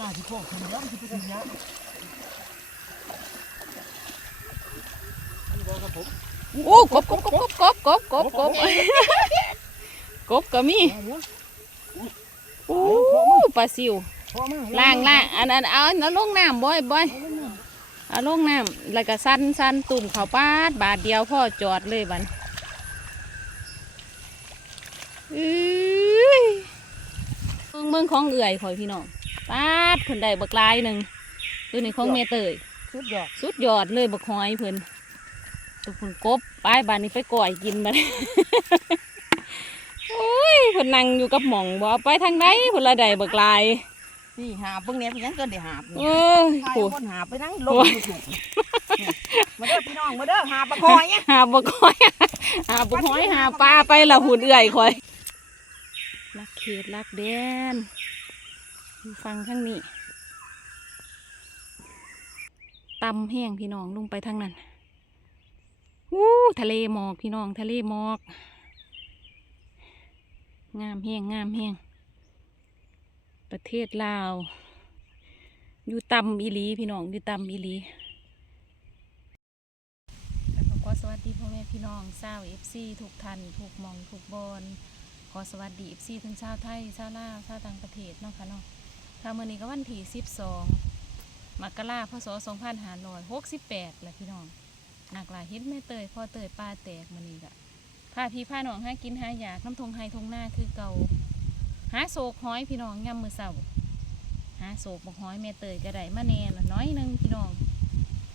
น้าที่โคกคนเดียวที่เป็นเนี้ยอันนี้บอกครับผมโอ้กบกบกบกบกบกบกบกบกบก็มีโอ้ปลาซิวล่างล่างอันอันเอาเอาลงน้ำบ่อยบ่อยเอาลงน้ำแล้วก็สั้นสั้นตุ่มเขาปาดบาทเดียวพ่อจอดเลยบันเมืองเมืองของเอื่อยข่อยพี่น้อง ปาดเพิ่นได้บักลายหนึ่งตัวนี้ของเมเตยำสุดยอดสุดยอดเลยบักหอยเพิ่นตัวเพิ่นกบไปบานนี้ไปก่อยกินบัดโอ้ยเพิ่นนั่งอยู่กับหม่องบ่เอาไปทางไหนเพิ่นละได้บักลายนี่หาเพิ่งเนี้ยเป็นหยังเกินได้หาบเอนี่อทายโหคนหาไปนั่งลงอยู่ถูกมาเด้อพี่น้องมาเด้อหาปลาคอยเนี่ยหาบักหอยหาบักหอยหาปลาไปละหุ่นเอื่อยคอยลักเขตลักแดนอยู่ ฟังข้างนี้ตำแห้งพี่น้องลงไปทางนั้นวู้ทะเลหมอกพี่น้องทะเลหมอก งามแห้งงามแห้งประเทศลาว อยู่ตำอีลีพี่น้องอยู่ตำอีลีแล้วก็ขอสวัสดีพ่อแม่พี่น้องชาเอฟซีทุกท่านทุกมองทุกบอนขอสวัสดีเอฟซีทั้งชาวไทยชาวลาวชาวต่างประเทศเนาะค่ะเนาะ ค่ะมื่อนี้ก็วันที่สิบสองมกราพศสองพันห้าร้อยหกสิบแปดแหละพี่น้องหนักหลายฮิตแม่เตยพ่อเตยปลาแตกมื่อนี้ก็พาพี่พาน้องหากินหาอยากน้ำทงไฮทงหน้าคือเก่าหาโศกห้อยพี่น้องย่ำมือเสาหาโศกบกห้อยแม่เตยก็ได้มาแน่ละน้อยนึงพี่น้อง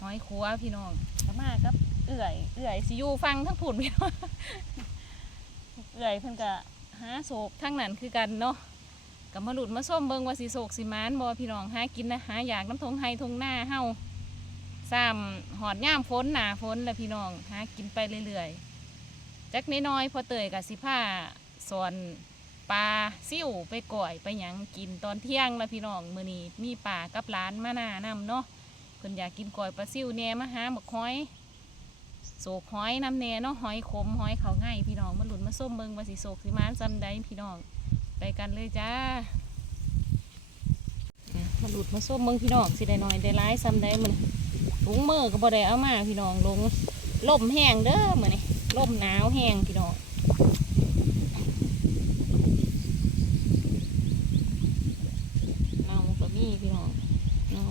ห้อยขัวพี่น้องก็มากับเอื่อย เอื่อยสิอยู่ฟังทั้งผุนพี่น้องเอื่อยเพิ่นก็หาโศกทั้งนั้นคือกันเนาะ กับมาหลุดมาส้มเบิงว่าสิโศกสิมานบ่พี่น้องหากินนะหาอยากน้ำทงไฮทงหน้าเฮาซ้ำหอดย่ามฝนหนาฝนและพี่น้องหากินไปเรื่อยๆจักน้อยๆพอเตยกับสิผ้าสอนปลาซิ่วไปก่อยไปหยังกินตอนเที่ยงแล้วพี่น้องมื้อนี้มีป่ากับร้านมาหน้านำเนาะเพิ่นอยากกินก่อยปลาซิ่วแหน่มาหาหมกห้อยโศกหอยน้ำเนเนาะหอยขมหอยเขาง่ายพี่น้องมาหลุดมาส้มเบิงมาสิโศกสิมานซ้ำใดพี่น้อง ไปกันเลยจ้ามาหลุดมาส้มเบิงพี่น้องสิได้หน่อยได้ร้ายซ้ำใดมันถุงมือก็บ่ได้เอามาพี่น้องลงล่มแห้งเด้อเหมือนี้ล่มหนาวแห้งพี่น้องเนาก็มีพี่น้องเนา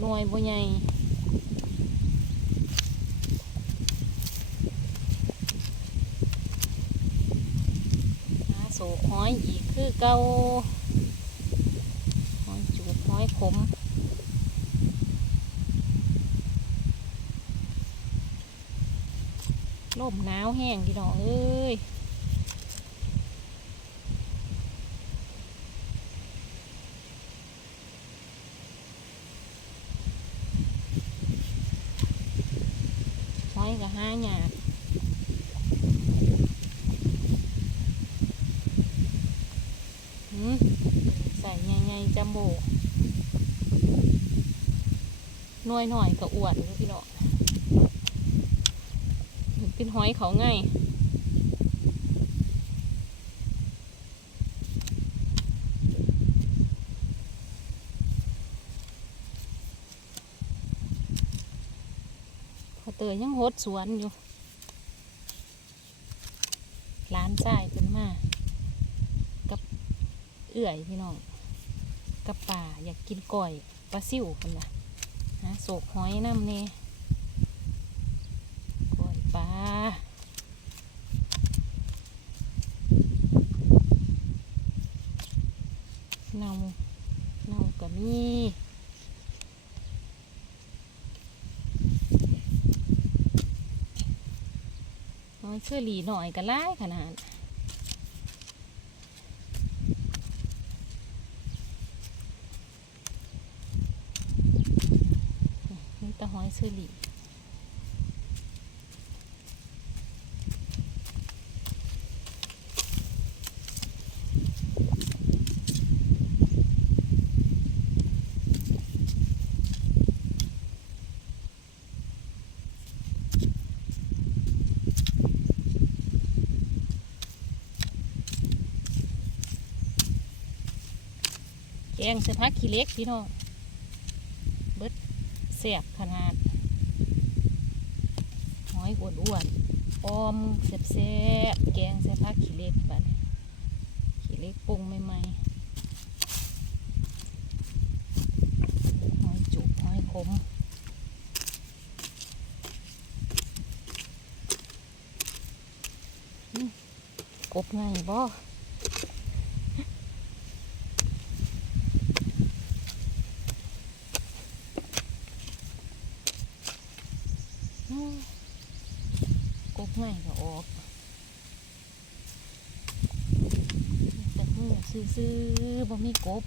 หน่วยบ่ใหญ่ หาโศกห้อยอีก คือเก่าห้อยจูบห้อยขมลมหนาวแห้งพี่น้องเอ้ยห้อยกับห้าหยาด หืมใส่ใหญ่ๆ จมโบ้หน่วยหน่อยก็อ้วนพี่น้องเป็นหอยเขาง่ายพอเตยยังโหดสวนอยู่ร้านจ่ายเป็นมาเอื่อยพี่น้อง กับป่าอยากกินก่อยปลาซิวคนละฮะโศกหอยน้ำเน่ก่อยปลาเนาเนาก็มีน้อยเชื่อหลีหน่อยก็ไล่ขนาด สิริแกงเสื้อผ้าขี้เล็กพี่น้อง แซ่บขนาดหอยอ้วนๆออมแซ่บๆแกงใส่ผักขี้เล็กบัดนี้ขี้เล็กปรุงใหม่ๆหอยจุกหอยขมอืมกบไงบ่ อืมกบง่ายก็ออกแต่หู ซื้อๆบ่มีกบ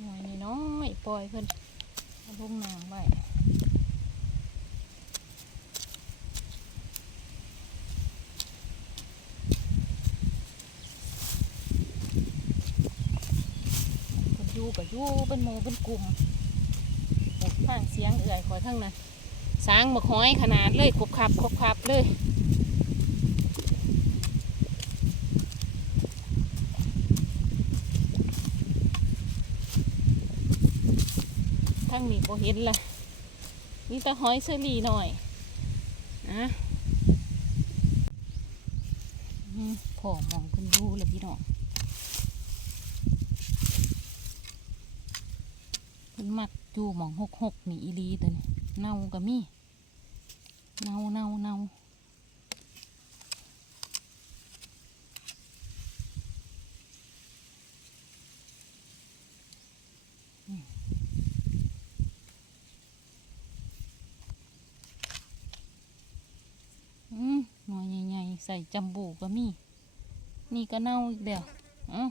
หน่อยน้อยปล่อยเพิ่นเอาลงน้ำไว้อยู่ก็อยู่เป็นหมู่เป็นกลุ่มโอ้ฟังเสียงเอื่อยคอยทั้งนั้น สางบักหอยขนาดเลยครบขับครบขับเลยทั้งนี้ก็เห็นละมีแต่หอยเชอรี่หน่อยนะอืมพอมองคุณดูเลยพี่น้องเพิ่นมักอยู่มองหกหกนี่อีลีตัวนี้ เน่าก็มีเน่าเน่าเน่าอืมหน่อยใหญ่ๆใส่จัมบูก็มี นี่ก็เน่าอีกเดียวเอ้า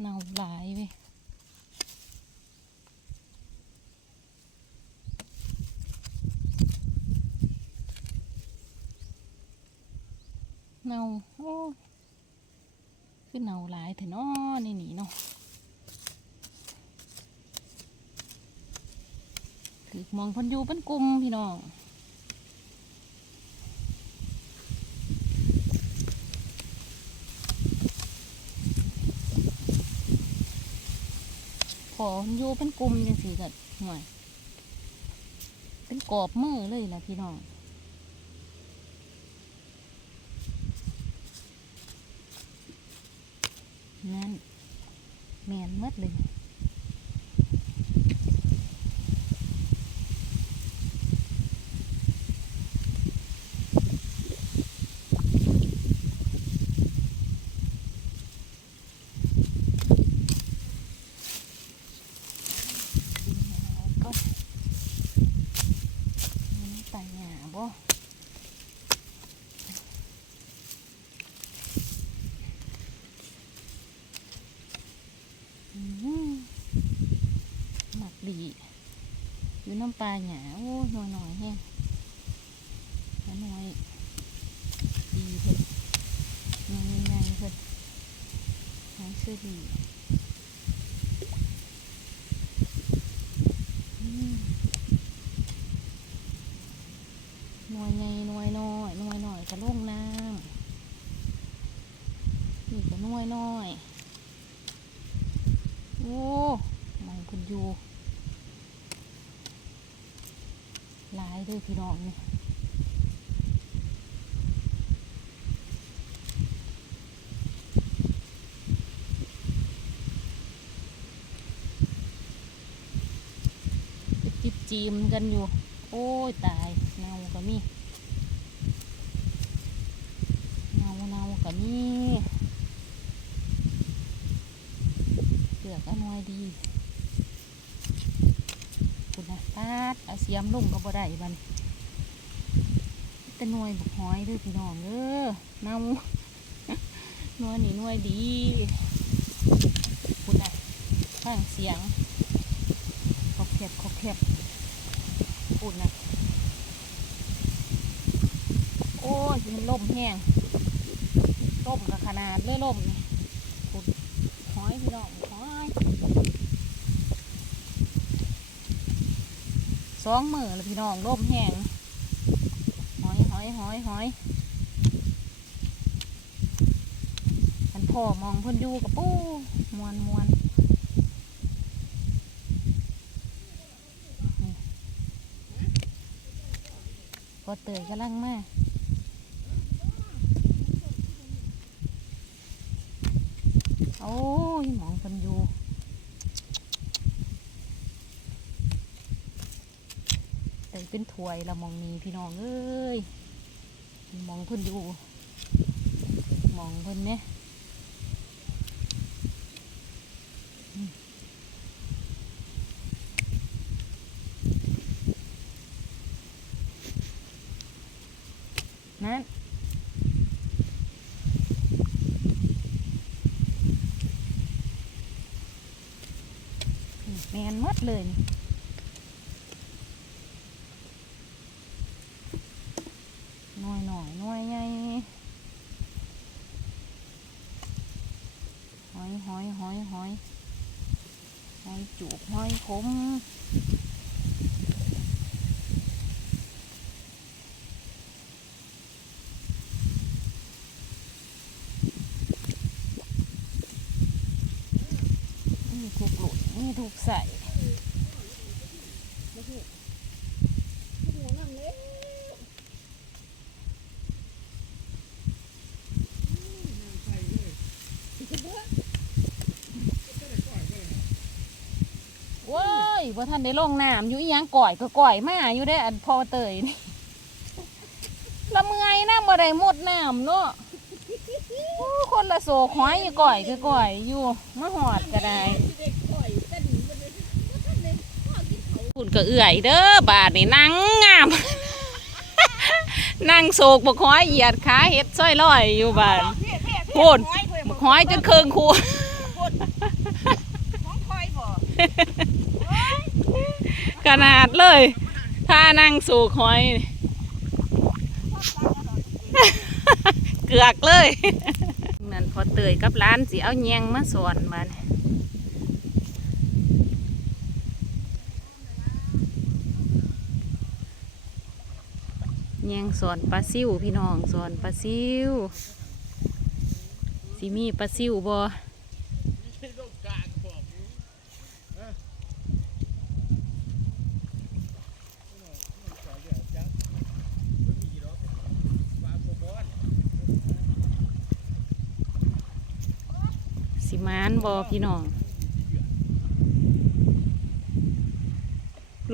เน่าหลายเว้ย เนาโอ้คือเนาหลายเถอะเนาะในนี่เนาะคือมองพันยูเป็นกลุ่มพี่น้องขออยู่เป็นกลุ่มจังสิกัหน่อย เป็นกรอบมือเลยล่ะพี่น้อง นั่นแมนหมดเลย กินให้มันก่อนมันไตหยาบ่อื้อหือหมักดีอยู่ น้ำปลาหยาโอ้หน่อยหน่อยแห้งหน่อยดีเพิ่นยังไงเพิ่นหายเสื้อดี อืมหน่วยใหญ่หน่วยน้อยหน่วยน้อยก็ลงน้ำนี่ก็หน่วยน้อย โอ้มองคุณอยู่หลายเด้วยพี่น้องนี่ไป จีมกันอยู่ โอ้ยตายเน่าก็มีเน่าเน่าก็มีเปลือกอนวยดีคุณนะปาดเอาเสียมลุงก็บ่ได้บันแต่หน่วยบุกหอยด้วยพี่น้องเด้อเน่าหน่วยนี่หน่วยดีคุณนะฟังเสียงขอบแคบขอบแคบ พูดนะโอ้ยมันล่มแห้งล่มกับขนาดเลยล่มนี่พูดหอยพี่น้องหอยสองมือแล้วพี่น้องร่มแห้งหอยหอยหอยหอยอันพ่อมองเพิ่อนอยู่กับปู้มวนมวนพ อเตยกำลังมาโอ้ยหมองกันอยู่แต่เป็นถวยละมองนี้พี่น้องเอ้ยมองเพิ่นอยู่มองเพิ่นเนี่ยอืมนั่นอืม แมนหมดเลยนี่อยหน่อยน้อยใหญ่หอยหอยหอยหอยหอยจูบหอยขมนี่ถูกหลุดนี่ถูกใส่ เว้ย บ่ทันได้ลงน้ำอยู่อีหยังก่อยก็ก่อยมาอยู่ได้อันพอเตยนี่ ละเมอยน้ำบ่ได้หมดน้ำเนาะโอ้คนละโศกหอยอยู่ก่อยก็ก่อยอยู่มาหอดก็ได้คุณก็เอื่อยเด้อบาดนี่นั่งงาม นั่งโศกบกหอยเหยียดขาเฮ็ดซ้อยลอยอยู่บาดพี่พี่พูดหอยเว้ยบักหอยจนเคืองครัว ของคอยบ่ ขนาดเลย ถ้านั่งสู่คอย เกือกเลยนั่นพอเตยกับร้านสิเอาแยงมาสอนมันแยงสอนปลาซิวพี่น้องสอนปลาซิวสิมีปลาซิวบ่ บอพี่น้อง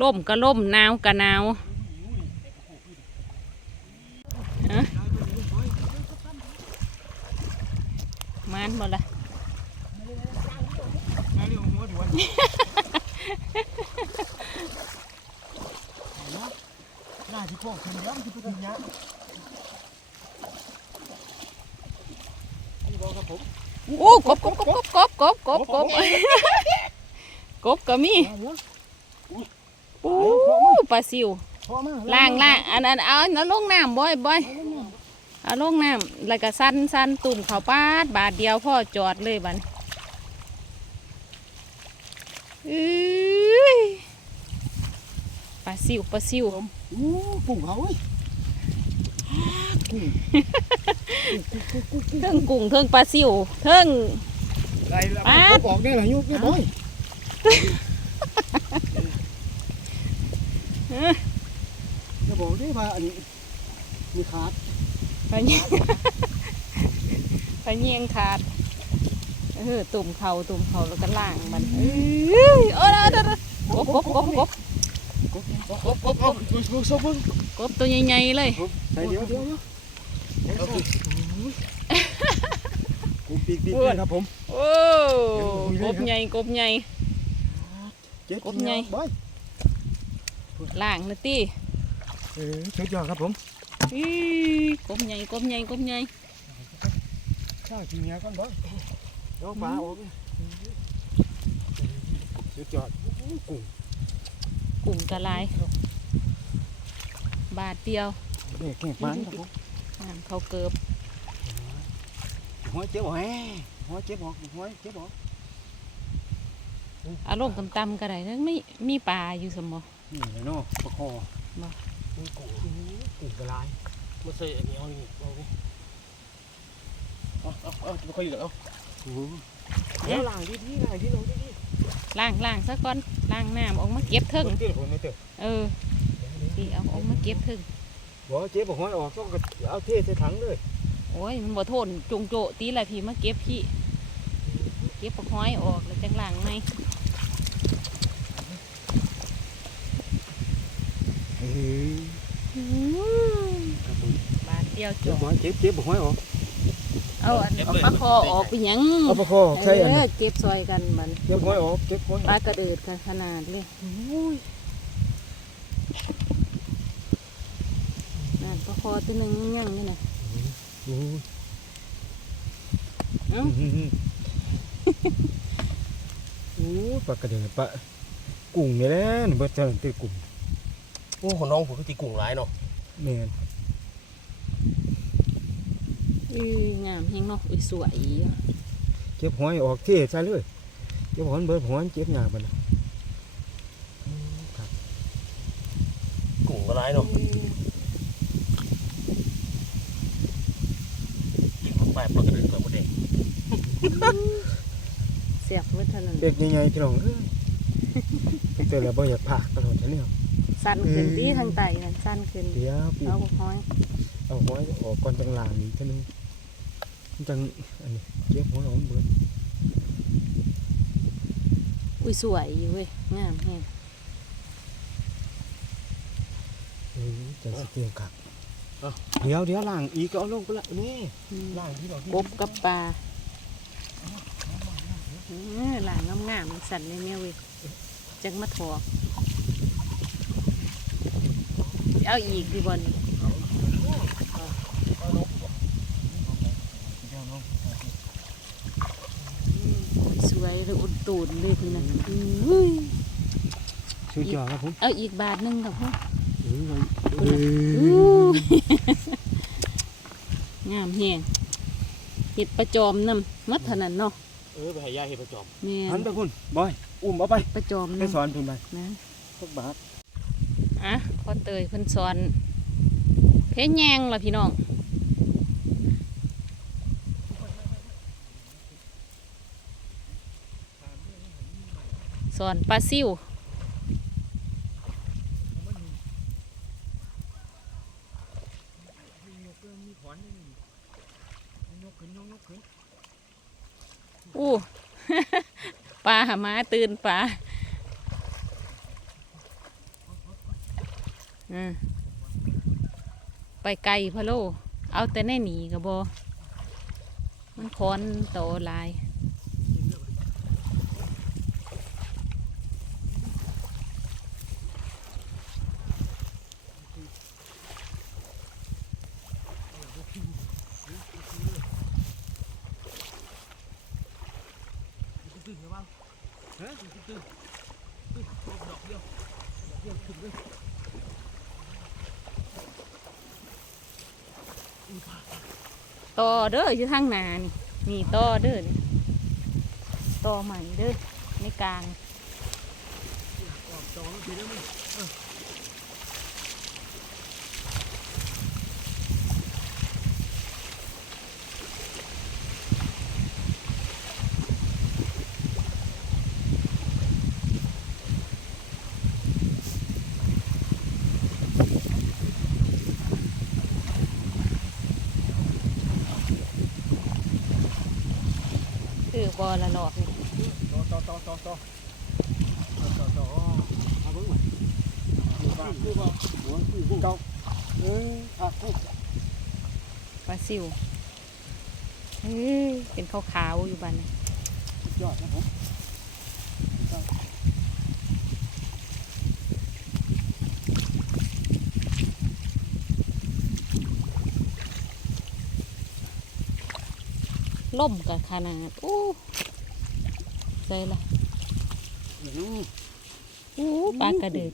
ล่มก็ล่มหนาวก็หนาวฮะมานบ่ละ มาเร็วหัวด่วนหน้าที่พ่อคนเดียวมันคือเป็นเนี้ยนี่บอกครับผม โอ้กบกบกบก บกบกบกบกบกบก็มีมาหัวโอ้ปลาซิวพ่อมาล่างล่างอันนั้นเอาอันนั้นลงน้ำบ่อยบ่อยเอาลงน้ำแล้วก็สั้นสั้นตุ่มเขาปาดบาทเดียวพ่อจอดเลยบันอื้ยปลาซิวปลาซิวอู้ปุ่งเขาเว้ยเทิงกุ้งเทิงปลาซิวเทิง ไรละป๊าดเขาบอกได้หรอยุกเรียบร้อยจะบอกได้ว่าอันนี้มีขาดปลาเนียงปลาเนียงขาดเออตุ่มเขาตุ่มเขาแล้วก็ล่างมันเอ้ยโอ้ยเด้อกบกบกบกบกบกบกบกบกบกบกบตัวใหญ่ๆเลย ใส่เดี๋ยวเดี๋ยวเดี๋ยว กูปีกปีกครับผมโอ้กบใหญ่กบใหญ่เจ็ดกบใหญ่บอยล่างนะตีเออสุดยอดครับผมอีกบใหญ่กบใหญ่กบใหญ่ข้าวกินเนี้ยก่อนบอยเดี๋ยวปลาออกสุดยอดกุ้งกลุ่มกระลายบาทเดียวเด็กเก่งมันครับผมอ่านเขาเกิบ หัวเจ็บหัวหัวเจ็บหัวหัวเจ็บหัวอารมณ์ต่ำๆก็ได้นั่นไม่มีปลาอยู่สมอนี่เลยเนาะประคอบ่มีกุ้งกุ้งกระไรมาใส่อันนี้เอานี่เอานี่เอาเอาเอาจะไม่ค่อยเหลือเอาเดี๋ยวล้างดีๆล้างดีๆลงดีล้างล้างซะก่อนล้างน้ำออกมาเก็บๆเถิงเดี๋ยวผมไม่เจอเออดีเอาออกมาเก็บเถิงบอกว่าเจ๊บอกให้ออกต้องเอาเทใส่ถังเลย โอ้ยมันบ่ทนจงโจะตีละพี่มาเก็บพี่ เก็บปกห้อยออกแล้วจังล้างไหมเฮ้ยอืมครับผมบาทเดียวจเจ๊บบอกให้เจ๊เจ๊บอกให้ออกเอาอันเอาปลาคอออกไปหยังเอาประคอใช่อันเอนี้อเก็บซอยกันมันเจ๊บอกให้ออกเจ๊บอกให้ปลากระเดิดกันขนาดเลยอุ้ยนั่นปลาคอตัวหนึ่งยังนี่นะโอ้ย เอ้าโอ้ยปลากระเดือปลากุ้งนี่แหละนี่เบิดเท่านั้นตีกุ้งโอ้ของน้องผมก็ตีกุ้งหลายเนาะแม่นอืองามเฮงเนาะอุ้ยสวยอะเก็บหอยออกเทใส่เลยเก็บหอยเบิดหอยเก็บหยาบัดน่ะกุ้งก็หลายเนาะกินลงไปปลากระเด็นก่อนหมดเด็ก เสียบไว้เท่านั้นเด็กใหญ่ๆพี่น้องเอ้ยเตือนแล้วบ่อยากพากตลอดเท่านี้สั้นขึ้นอืมดีทางไตนั่นสั้นขึ้นเดี๋ยวปีเอาห้อยเอาหอยออกก่อนจังหลางอีกเท่านึงจังอันนี้เก็บหอยออกเบิดอุ้ยสวยอยู่เว้ยงามแฮงเออจังสิเตียงคักเดี๋ยวเดี๋ยวล้างอีกก็เอาลงไปละนี่อืมล้างที่เรากบกับปลาเออ หลางงามๆมันสั่นในแมวเว้ยจังมาถอกเอาอีกดีบอลสวยเลยอุ่นตูนเลยพี่นะอุ้ยสุดยอดครับผมเอาอีกบาทหนึงครับพ่อเออเออู้องามแฮงเห็ดประจอมน้ำมัดเท่านั้นเนาะ เออไปหายาเห็ดประจอมแม่หันนไปคุณบอย อุ้มเอาไปประจอมไปน้ำสอนเพิ่นไปนะสักบาทอะพ่อเตยเพิ่นสอน เพชรแยงล่ะพี่น้องสอนปลาซิว อู้ ปลาหา มาตื่นปลาอ่าไปไกลพะโล เอาแต่แน่หนีกับบมันคอนโตลาย ต่อเด้ออยู่ทางนานี่นี่ต่อเด้อนี่ต่อใหม่เด้อในกลางคือบอละหลอกนี่ ต่อต่อต่อต่อต่อต่อต่อเอาเบิ่งมาปากคือบ่หัวคือเก่าเอออะคู่ ปลาซิวเฮ้ยเป็นขาวๆอยู่บ้านนี่สุดยอดนะผมล่มกับขนาดอู้ใส่ละอืออู้ปลากระเดิด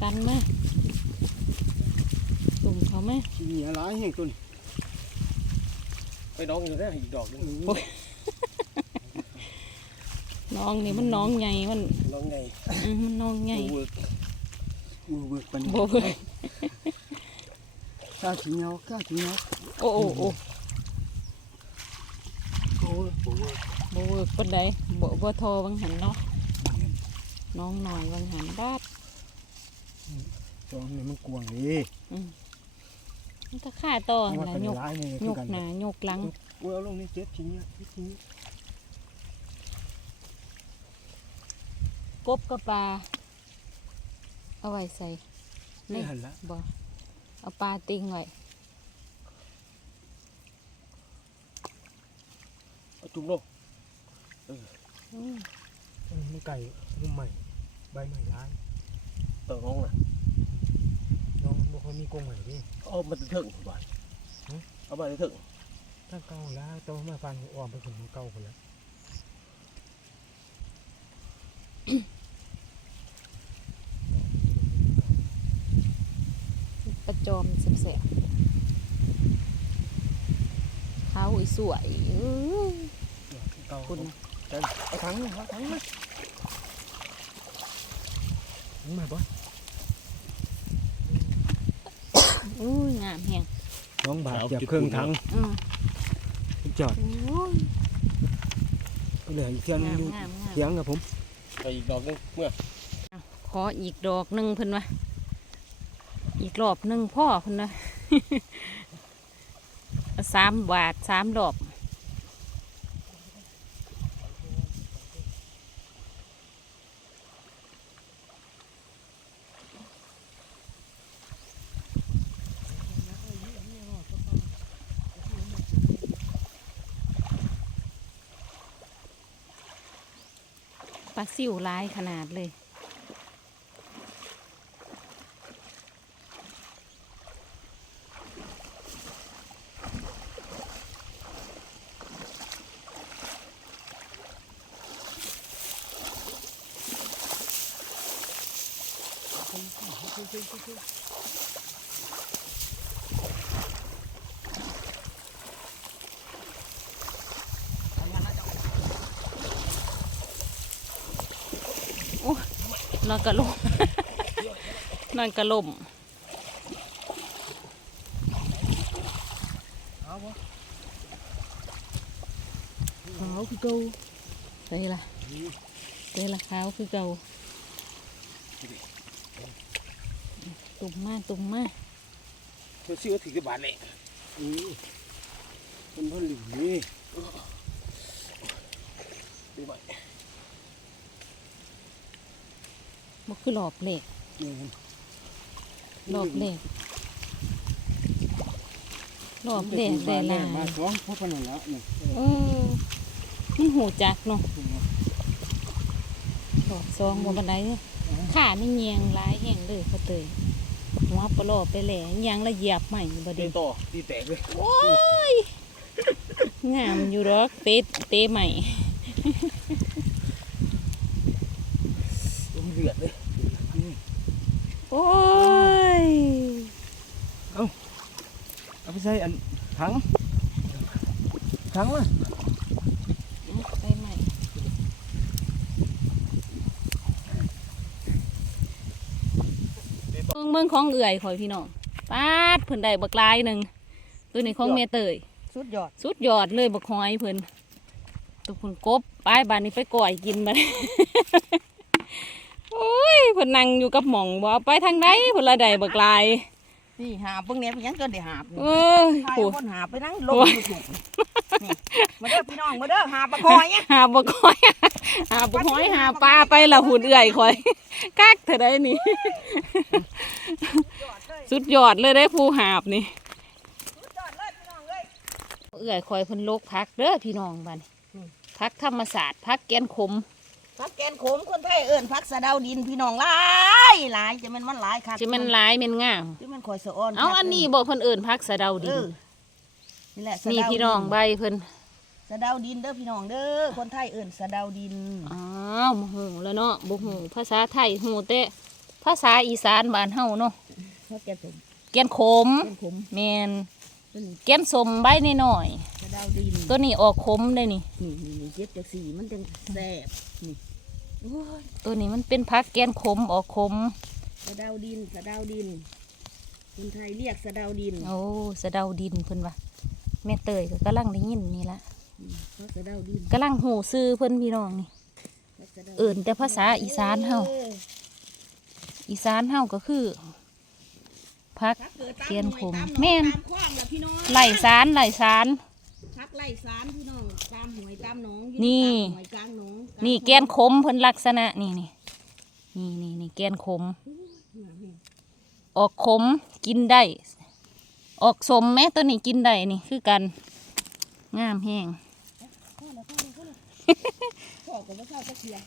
สันมากตุ่มเขา ไหมขี้เหนียวหลายแห่งตัวนี้ไปน้องอยู่ได้อีกดอกหนึงโอ้ยน้องนี่มันน้องใหญ่มันน้องไงอืมมันน้องใหญ่เวิร์กเวิร์กปันโบเบิกข้าวขี้เหนียวข้าวขี้เหนียวโอ้โอ้โอ้โอ้ยโอ้ยโบเบิกปานใดบ่บ่โทรบังหันเนาะน้องหน่อยบังหันบาดตรงนี้มันกวางดีมั นก็ฆ่าต่อเพราะหั่ว่านเป็นล่ะยกร้ายนี่ยคือกกันหน้ายกหลังโอ้ยเอาลงนี่เจ็บทีนี้ทีนี้กบกับปลา เอาไว้ใส่ นี่หันละบ่เอาปลาติ้งไว้เอาจุ่มลงอืมอันนี้มันไก่รุ่มใหม่ ใบใหม่ร้ายเออน้องน่ะ น้องบ่ค่อยมีกรงใหม่ดิเอามันจะถึงบ่อยเอาไปจะถึงถ้าเก่าแล้วโตมาฟันอ้อมไปถึงเก่าคนแล้วประจอมแสบๆเขาอีสวยเอ้ยเก่าคุณนะเอาถังเอาถังมานี่มาบ่ อุ้ยงามแฮงน้องบาทเก็บเครื่องถังอืมจอดโอ้ยเหลืออีกเที่ยงนึงางมอยู่งามงาม เที่ยงกับผมไปอีกดอกนึงเมื่อขออีกดอกหนึ่งเพิ่นวะอีกรอบหนึ่งพ่อเพิ่นนะสามบาทสามดอก ปลาซิวร้ายขนาดเลย น อนกระลมนอนกระลมขาวคือเก่าเตยละเตยละขาวคือเก่าตุ่มมากตุ่มมากเธอซื้อถือกระบาดเลยอือมันพ่นหลีนี่ดูไป บ่คือหลอบเหล็กนี่มันหลอบเหล็กหลอบเหล็กได้หลามายสองพวกกันนั่นละนี่เออมันหูจักเนาะหลอบซองบนบันไดเนี่ยขาไม่เงียงหลายแห่งเลยเขาเตยหัวปลอไปแหล่ยังละเหยียบใหม่บ่เตะดีต่อตีแตกเลยโอ้ยงามอยู่หรอกเตะเตะใหม่ มันเดือดเลย โอ้ยเอาไปใส่อันถังถังมาไปใหม่เมืองเมืองของเอื่อยข่อยพี่น้องปาดเพิ่นได้บักลายหนึ่งตัวนี้ของเมียเตยสุดยอด สุดยอดเลยบักหอยเพิ่นตัวเพิ่นกบไปบ้านนี้ไปก่อยกินมา โอ้ยเพิ่นนั่งอยู่กับหม่องบ่เอาไปทางใดเพิ่นละได้บักลายนี่หาบเบิ่งแหนเป็นหยังเกินได้หาบนี่เอ้ยทายโหคนหาไปนั่งลงอยู่ถูกนี่มาเด้อพี่น้องมาเด้อหาปลาคอยเนี่ยหาบักหอยหาบักหอยหาปลาไปละหุ่นเอื่อยข่อยกักเธอได้นี่ สุดยอดเลยได้ผู้หาบนี่สุดยอดเลยพี่น้องเอ้ยเอื่อยข่อยเพิ่นโลกพักเด้อพี่น้องบ้านพักธรรมศาสตร์พักแกนขม ผักแกนโขมคนไทยเอิ้นผักสะเดาดินพี่น้องหลายหลายจะแมันมันหลายครับจะมันหลายแมันงามที่มันคอยสะอ้อนเอาอันนี้บอกเพิ่นเอิ้นพักสะเดาดิเอนอนี่แหละสะนี่เดาพี่น้องใบเพิ่นสะเดาดินเด้อพี่น้องเด้อคนไทยเอิ้นสะเดาดิน อ้าวบ่ฮู้แล้วเนาะบ่ฮู้ภาษาไทยฮู้แต่ภาษาอีสานบ้านเฮาเนาะผักแกนโขมแกนขมแกนโขมแม่นแกนสมใบน้อยสะเดาดินๆตัวนี้ออกขมได้นี่นี่นี่นี่ เจ็ดจากสี่มันจังแซ่บนี่โอ้ยตัวนี้มันเป็นพักแกนขมออกขม สะเดาดินสะเดาดินคนไทยเรียกสะเดาดินโอ้สะเดาดินเพิ่นว่าแม่เตยก็กำลังได้ยินนี่ละพักสะเดาดินกำลังหูซื้อเพิ่นพี่น้องนี่พักสะดาเอิ่นแต่ภาษาอีสานเฮาอีสานเฮาก็คือพักพักเกิดตามเกียนขมหวยตาหนองแม่น ตามคว้างล่ะพี่น้อง ไหลสารไหลสาร พักไล่สารพี่น้องตามหวยตามหนองอยู่นี่ ตามหวยกลางหนองนี่แกนขมเพิ่นลักษณะนี่นี่นี่นี่นี่แกนขม ออกขมกินได้ ออกสมแม้ตัวนี้กินได้นี่คือกันงามแห้ง พ่อกับว่าข้าวตะเคียน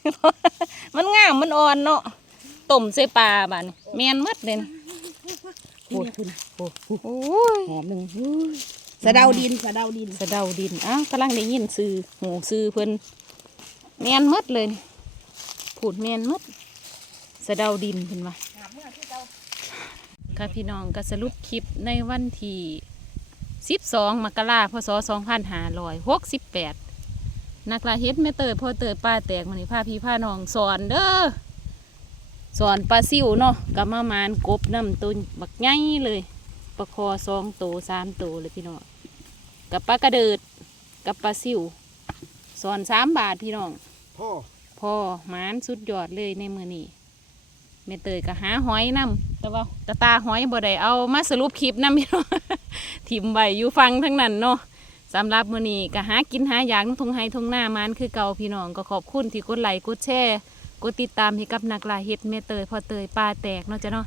มันงามมันอ่อนเนาะต้มใส่ปลาบาดนี่แมนหมดเลยนะโอ้ยคุณโอ้ยหอมหนึ่ง สะเดาดินสะเดาดินสะเดาดินอ้าวกำลังได้ยินซื้อหูซื้อเพิ่นแมนมดเลยนี่พูดแมนมดสะเดาดินเพิ่นว่าค่ะพี่น้องก็สรุปคลิปในวันที่12มกราคมพศ2568นักลาเฮ็ดแม่เตยพ่อเตยป้าแตกมันนี่พาพี่พาน้องสอนเด้อสอนปลาซิวเนาะกับมามานกบน้ำตัวบักใหญ่เลยปลาคอสองโตสามโตเลยพี่น้อง กับปลากระเดิด กับปลาซิวสอนสามบาทพี่น้องพ่อพ่อหมานสุดยอดเลยในมือนี้แม่เตยก็หาหอยนำแต่ว่าตาตาหอยบ่ได้เอามาสรุปคลิปนำพี่น้องถิ่มใบอยู่ฟังทั้งนั้นเนาะสำหรับมื้อนี้ก็หากินหาอยากทงไห้ทงหน้ามันคือเก่าพี่น้องก็ขอบคุณที่กดไลค์กดแชร์กดติดตามให้กับนักลาเฮ็ดแม่เตยพ่อเตยปลาแตกเนาะจ้ะเนาะ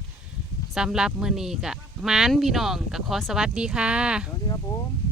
สำหรับมื้อนี้ก็หมานพี่น้องก็ขอสวัสดีค่ะสวัสดีครับผม